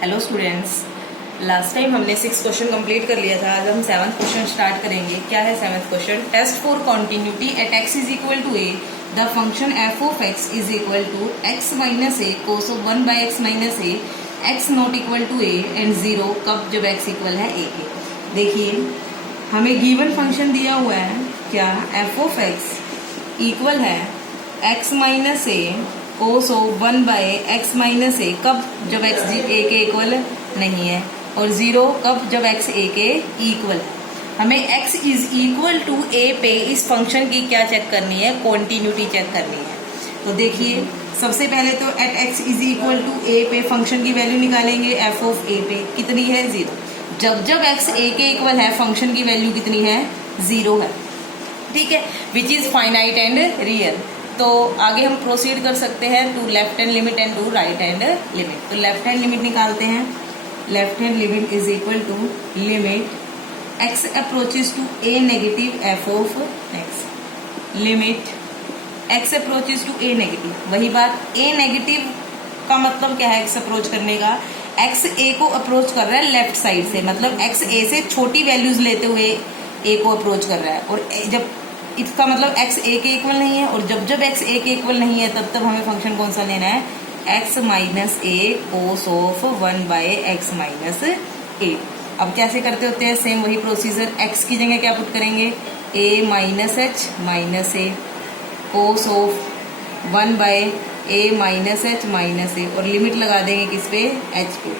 Hello students, last time हमने 6 question complete कर लिया था। आज हम 7th क्वेश्चन स्टार्ट करेंगे। क्या है 7th question? Test for continuity at x is equal to a the function f of x is equal to x minus a cos of 1 by x minus a x not equal to a and 0 कब जब x equal है a के। देखिए हमें given function दिया हुआ है, क्या f ऑफ x इक्वल है x minus a cos of 1 by x minus a कब जब x a के इक्वल नहीं है, और 0 कब जब x a के इक्वल है। हमें x is equal to a पे इस फंक्शन की क्या चेक करनी है, कॉन्टिन्यूटी चेक करनी है। तो देखिए सबसे पहले तो at x is equal to a पे फंक्शन की वैल्यू निकालेंगे। f ऑफ a पे कितनी है, 0। जब जब x a के इक्वल है फंक्शन की वैल्यू कितनी है, 0 है, ठीक है, which is finite and real. तो आगे हम प्रोसीड कर सकते हैं to left hand limit and to right hand limit. तो लेफ्ट हैंड लिमिट निकालते हैं। Left hand limit is equal to limit x approaches to a negative f of x। Limit x approaches to a negative, वही बात a negative का मतलब क्या है, x approach करने का, x a को अप्रोच कर रहा है लेफ्ट साइड से, मतलब x a से छोटी वैल्यूज लेते हुए a को अप्रोच कर रहा है। और जब इसका मतलब x a के इक्वल नहीं है, और जब जब x a के इक्वल नहीं है तब तब हमें फंक्शन कौन सा लेना है, x minus a cos of 1 by x minus a. अब कैसे करते होते हैं, सेम वही प्रोसीजर। x की जगह क्या पुट करेंगे, a minus h minus a cos of 1 by a minus h minus a, और लिमिट लगा देंगे किस पे, h पे,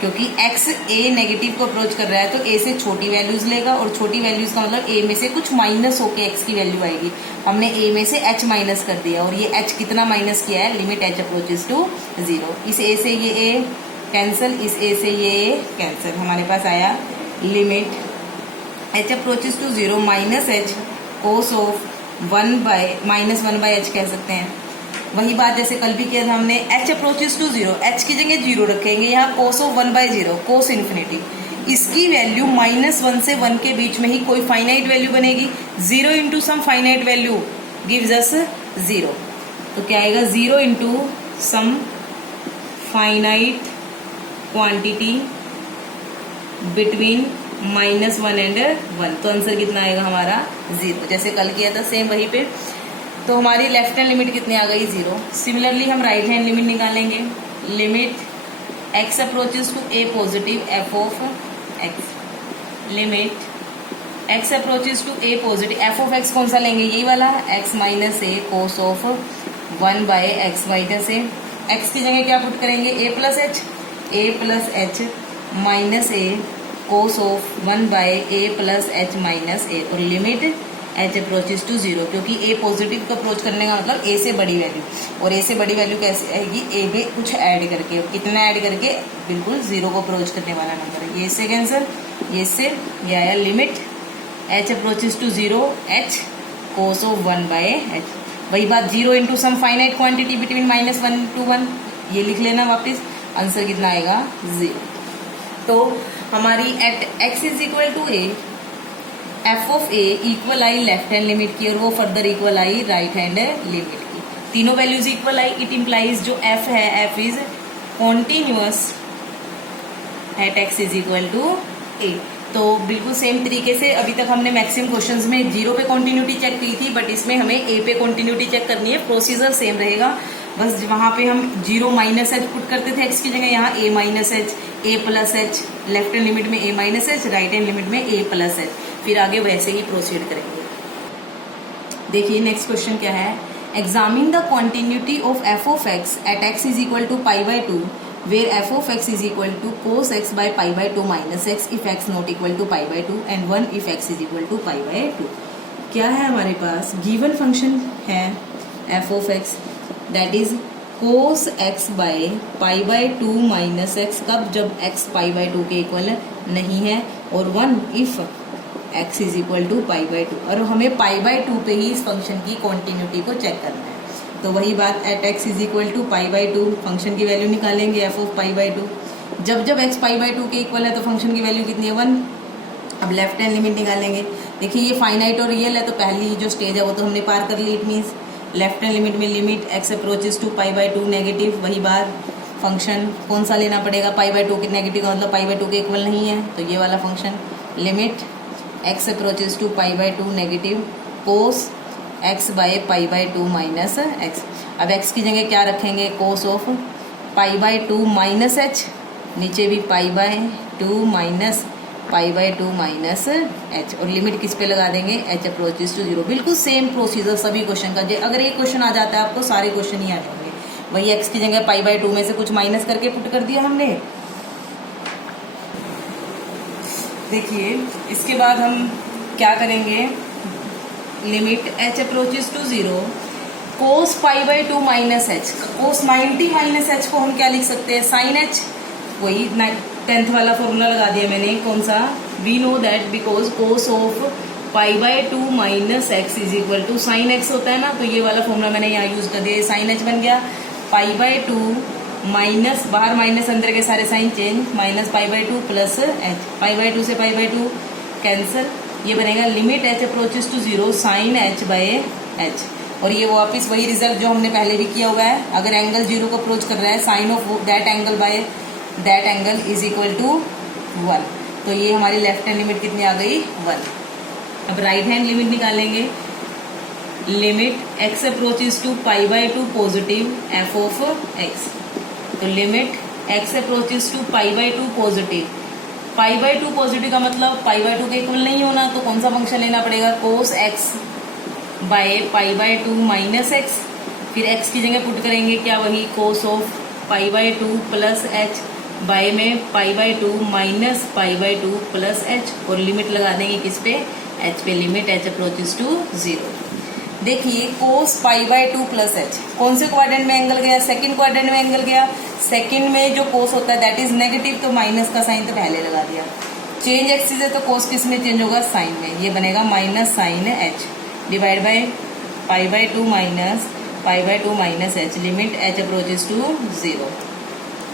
क्योंकि x a नेगेटिव को अप्रोच कर रहा है तो a से छोटी वैल्यूज लेगा, और छोटी वैल्यूज का मतलब a में से कुछ माइनस होके x की वैल्यू आएगी। हमने a में से h माइनस कर दिया, और ये h कितना माइनस किया है, लिमिट h अप्रोचेस टू 0। इस a से ये a कैंसिल, इस a से ये a कैंसिल, हमारे पास आया limit h approaches to 0 minus h cos of 1 by minus 1 by h कह सकते हैं। वही बात जैसे कल भी किया था हमने, h अप्रोचेस टू 0, h की जगह 0 रखेंगे, यहाँ cos of 1 by 0 cos infinity, इसकी वैल्यू -1 से 1 के बीच में ही कोई फाइनाइट वैल्यू बनेगी। 0 into some finite value gives us 0। तो क्या आएगा, 0 into some finite quantity between -1 and 1। तो आंसर कितना आएगा हमारा, 0। जैसे कल किया था सेम वहीं पे। तो हमारी लेफ्ट हैंड लिमिट कितनी आ गई, 0। सिमिलरली हम राइट हैंड लिमिट निकालेंगे। Limit x approaches to a positive f of x। Limit x approaches to a positive f of x कौन सा लेंगे, यही वाला, x minus a cos of 1 by x minus a. x की जगह क्या put करेंगे, a plus h minus a cos of 1 by a plus h minus a, और लिमिट h अप्रोचेस टू 0, क्योंकि a पॉजिटिव को अप्रोच करने का मतलब a से बड़ी वैल्यू, और a से बड़ी वैल्यू कैसे आएगी, a में कुछ ऐड करके, कितना ऐड करके, बिल्कुल 0 को अप्रोच करने वाला नंबर है। ये से कैंसिल, ये से ये आया limit h approaches to 0 h cos of 1 by h। वही बात 0 into some finite quantity between -1 to 1, ये लिख लेना वापस। आंसर कितना आएगा, 0। तो हमारी at x is equal to a f of a equal आई लेफ्ट हैंड लिमिट की, और वो फर्दर इक्वल आई राइट हैंड लिमिट की। तीनों वैल्यूज इक्वल आई, इट इम्प्लाइज जो f है, f is continuous at x is equal to a। तो बिल्कुल सेम तरीके से अभी तक हमने मैक्सिमम क्वेश्चंस में 0 पे कॉन्टिन्यूटी चेक की थी, बट इसमें हमें a पे कॉन्टिन्यूटी चेक करनी है। प्रोसीजर सेम रहेगा, बस वहां पे हम 0 माइनस एच पुट करते थे x की जगह, यहाँ a minus H, a plus H, left hand limit में a minus H, right hand limit में a प्लस एच, फिर आगे वैसे ही प्रोसीड करेंगे। देखिए नेक्स्ट क्वेश्चन क्या है, examine the continuity of f of x at x is equal to pi by 2 where f of x is equal to cos x by pi by 2 minus x if x not equal to pi by 2 and 1 if x is equal to pi by 2। क्या है हमारे पास, given function है f of x that is cos x by pi by 2 minus x कब जब x pi by 2 के equal नहीं है, और 1 if x is equal to pi by 2, और हमें पाई बाय 2 पे ही इस फंक्शन की कॉन्टिन्यूटी को चेक करना है। तो वही बात, at x is equal to pi by 2 function की वैल्यू निकालेंगे f ऑफ पाई बाय 2। जब जब x पाई बाय 2 के इक्वल है तो फंक्शन की वैल्यू कितनी है, 1। अब लेफ्ट हैंड लिमिट निकालेंगे। देखिए ये फाइनाइट और रियल है, तो पहली जो स्टेज है वो तो हमने पार कर ली। It means left hand limit में limit x approaches to pi by 2 negative, वही बात फंक्शन कौन सा लेना पड़ेगा, पाई बाय टू के नेगेटिव का मतलब पाई बाय टू के इक्वल नहीं है, तो ये वाला function limit x approaches to pi by two negative cos x by pi by two minus x. अब एक्स की जगह क्या रखेंगे, cos of pi by two minus H, नीचे भी पाई by two minus pi by two minus H, और limit किस पे लगा देंगे, एच अप्रोचेज टू जीरो। बिल्कुल सेम प्रोसीजर सभी क्वेश्चन का, अगर एक क्वेश्चन आ जाता है आपको सारे क्वेश्चन ही आ जाएंगे। वही एक्स की जगह पाई बाय टू में से कुछ माइनस करके पुट कर दिया हमने। देखिए इसके बाद हम क्या करेंगे, limit h approaches to zero cos pi by two minus h, cos 90 minus h को हम क्या लिख सकते हैं, साइन एच। वही 10th वाला फॉर्मूला लगा दिया मैंने, कौन सा, we know that because cos of pi by two minus x is equal to sine x होता है ना, तो ये वाला फॉर्मूला मैंने यहाँ यूज कर दिया, साइन एच बन गया। पाई बाय टू माइनस, बाहर माइनस अंदर के सारे sign change, minus pi by two plus h, pi by two से पाई बाय टू कैंसिल, ये बनेगा limit h approaches to zero sine h by h. और ये वापस वही रिजल्ट जो हमने पहले भी किया हुआ है, अगर एंगल जीरो को अप्रोच कर रहा है sine of that angle by that angle is equal to 1, तो ये हमारी लेफ्ट हैंड लिमिट कितनी आ गई, 1। अब राइट हैंड लिमिट निकालेंगे, limit x approaches to pi by two positive f of x, तो limit x approaches to pi by two positive, pi by two positive का मतलब पाई बाय टू के equal नहीं होना, तो कौन सा फंक्शन लेना पड़ेगा, cos x by pi by two minus x, फिर एक्स की जगह पुट करेंगे क्या, वही cos of pi by two plus H, bye में pi by two minus pi by two plus h, और लिमिट लगा देंगे किस पे, एच पे, limit h approaches to zero. देखिए cos pi by two plus h, कौन से क्वाड्रेंट में एंगल गया, सेकंड क्वाड्रेंट में एंगल गया, सेकंड में जो कोस होता है दैट इज नेगेटिव, तो माइनस का साइन तो पहले लगा दिया, चेंज एक्सिस है तो कोस किस में चेंज होगा, साइन में, ये बनेगा minus sine h divide by pi by two minus pi by two minus h, limit h approaches to zero.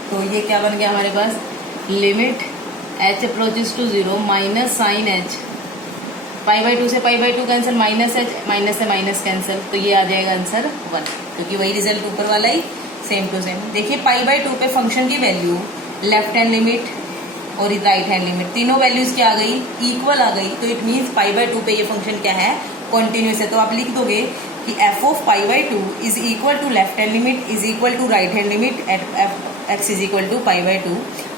तो ये क्या बन गया हमारे पास, limit h approaches to zero minus sine h, pi by two से pi by two cancel, minus h, minus से minus cancel, तो ये आ जाएगा आंसर 1, क्योंकि वही रिजल्ट ऊपर वाला ही सेम टू सेम। देखिए पाई बाय टू पे फंक्शन की वैल्यू, लेफ्ट हैंड लिमिट और राइट हैंड लिमिट, तीनों वैल्यूज क्या आ गई, इक्वल आ गई, तो it means pi by two पे ये फंक्शन क्या है, कॉन्टिन्यूस है। तो आप लिख दोगे कि f of pi by two is equal to left hand limit is equal to right hand limit at x is equal to pi by 2.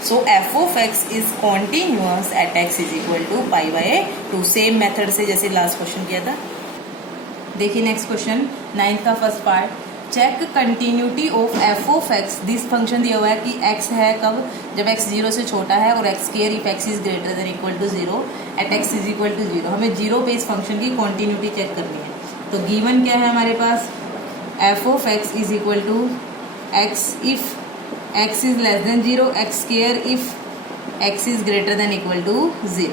So f of x is continuous at x is equal to pi by 2. Same method से जैसे last question किया था। देखिए next question 9th का first part, check continuity of f of x. This function दिया हुआ है कि x है कब, जब x 0 से छोटा है, और x square if x is greater than equal to 0 at x is equal to 0। हमें 0 पे इस फंक्शन की कॉन्टिन्यूटी चेक करनी है। तो गिवन क्या है हमारे पास, f of x is equal to x if x is less than 0, x square if x is greater than equal to 0।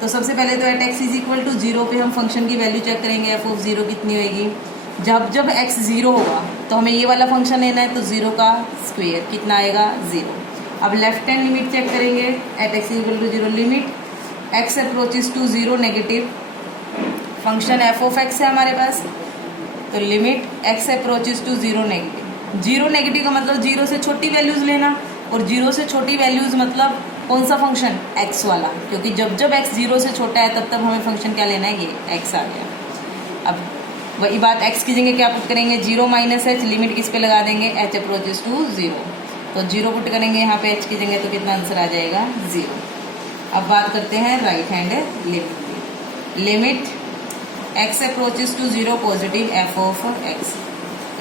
तो सबसे पहले तो at x is equal to 0 पे हम फंक्शन की वैल्यू चेक करेंगे, f ऑफ 0 कितनी होगी, जब x 0 होगा तो हमें ये वाला फंक्शन लेना है, तो 0 का स्क्वायर कितना आएगा, 0। अब लेफ्ट हैंड लिमिट चेक करेंगे, at x is equal to 0, limit x approaches to 0 negative, function f of x है हमारे पास, तो limit x approaches to 0 negative, 0 negative का मतलब 0 से छोटी वैल्यूज लेना, और 0 से छोटी वैल्यूज मतलब कौन सा फंक्शन, x वाला, क्योंकि जब x 0 से छोटा है तब हमें फंक्शन क्या लेना है, ये x आ गया। अब वही बात x की जगह क्या पुट करेंगे, 0 माइनस एच, लिमिट किस पे लगा देंगे, h अप्रोचेज टू 0, तो 0 पुट करेंगे यहाँ पे h की जगह, तो कितना आंसर आ जाएगा, 0। अब बात करते हैं right hand limit, limit x approaches to 0 positive f of x,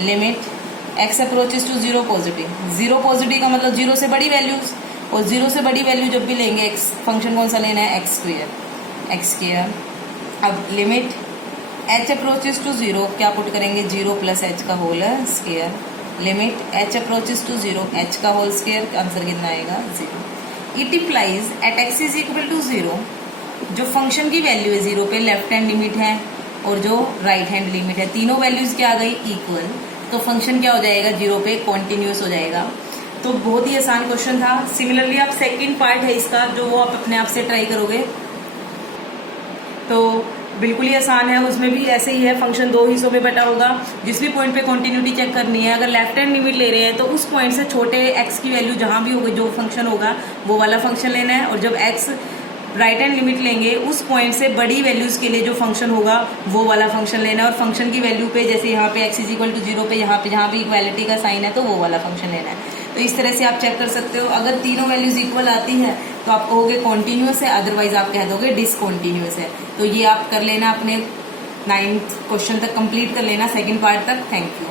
limit x approaches to 0 positive, 0 positive का मतलब 0 से बड़ी वैल्यूज, और 0 से बड़ी वैल्यू जब भी लेंगे x फंक्शन कौन सा लेना है, x स्क्वायर। अब लिमिट h अप्रोचेज टू 0 क्या पुट करेंगे, 0 प्लस h का whole square, limit h approaches to 0 h का होल स्क्वायर, आंसर कितना आएगा, 0। It implies at x is equal to 0, जो फंक्शन की वैल्यू है 0 पे, लेफ्ट हैंड लिमिट है और जो राइट हैंड लिमिट है, तीनों वैल्यूज क्या आ गई, इक्वल, तो फंक्शन क्या हो जाएगा, 0 पे कॉन्टिन्यूस हो जाएगा। तो बहुत ही आसान क्वेश्चन था। सिमिलरली आप सेकंड पार्ट है इसका, जो वो आप अपने आप से ट्राई करोगे, तो बिल्कुल ही आसान है, उसमें भी ऐसे ही है, फंक्शन दो हिस्सों में बटा होगा। जिस भी पॉइंट पे कंटिन्यूटी चेक करनी है, अगर लेफ्ट हैंड लिमिट ले रहे हैं तो उस पॉइंट से छोटे एक्स की वैल्यू जहां भी होगी, जो फंक्शन होगा वो वाला फंक्शन लेना है, और जब एक्स राइट हैंड लिमिट लेंगे उस पॉइंट से बड़ी वैल्यूज के लिए जो फंक्शन होगा वो वाला फंक्शन लेना है, और फंक्शन की वैल्यू पे जैसे यहाँ पे x इज इक्वल टू 0 पे यहाँ पे जहाँ भी इक्वालिटी का साइन है तो वो वाला फंक्शन लेना है। तो इस तरह से आप चेक कर सकते हो। अगर तीनों वैल्यूज इक्वल आती है तो आप कहोगे कॉन्टिन्यूअस है, अदरवाइज आप कह दोगे डिसकॉन्टिन्यूअस है। तो ये आप कर लेना, अपने 9th क्वेश्चन तक कंप्लीट कर लेना, सेकेंड पार्ट तक। Thank you.